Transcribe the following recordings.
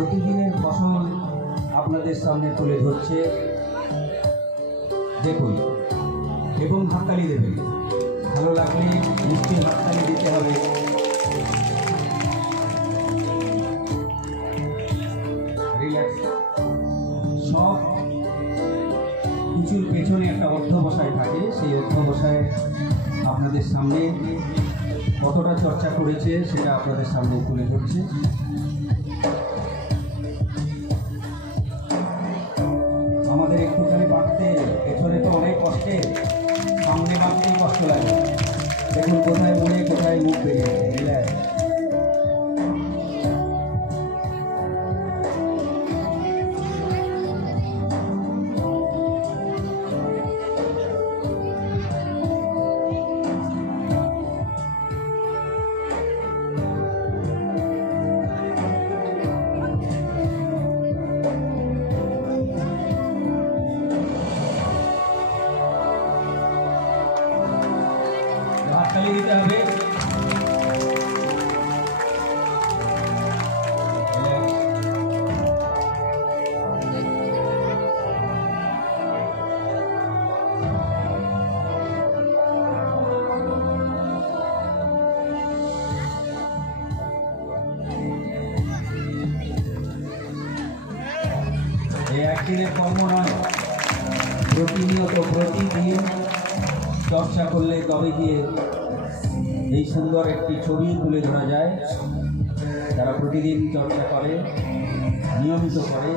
প্রতিদিনের ফসল আপনাদের সামনে তুলে ধরছে। দেখুন এবং হাততালি দেবেন, ভালো লাগলে নিশ্চয়ই হাততালি দিতে হবে। রিল্যাক্স। সব কিছুর পেছনে একটা অধ্যবসায় থাকে, সেই অধ্যবসায় আপনাদের সামনে কতটা চর্চা করেছে সেটা আপনাদের সামনে তুলে ধরছে। আমাদের একটুখানি বাঁধতে পেছনে তো অনেক কষ্টে, সামনে বাঁধতেই কষ্ট লাগে। দেখুন কোথায় মনে কোথায় মুখ বেরিয়ে রিল্যাক্স। হাততালি দিতে হবে। এই একদিনের কর্ম নয়, প্রতিনিয়ত প্রতিদিন চর্চা করলে তবে গিয়ে এই সুন্দর একটি ছবি তুলে ধরা যায়। যারা প্রতিদিন চর্চা করে, নিয়মিত করে।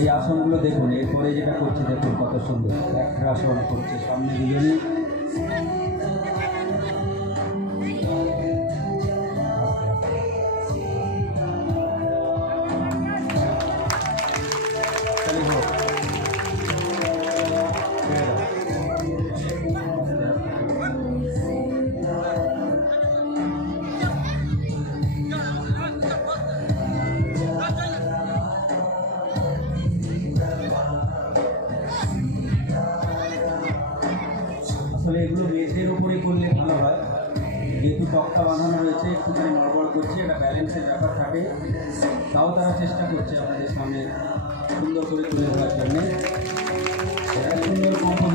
এই আসনগুলো দেখুন, এরপরে যেটা করছে দেখুন কত সুন্দর একটা আসন করছে সামনে দুজনই। আসলে এগুলো মেঝের ওপরে করলে ভালো হয়, যেহেতু তক্তা বাঁধানো রয়েছে, একটুখানি নড়বড় করছে, একটা ব্যালেন্সের ব্যাপার থাকে। তাও তারা চেষ্টা করছে আপনাদের সামনে সুন্দর করে তুলে ধরার জন্যে। একটা সুন্দর কম্পোজ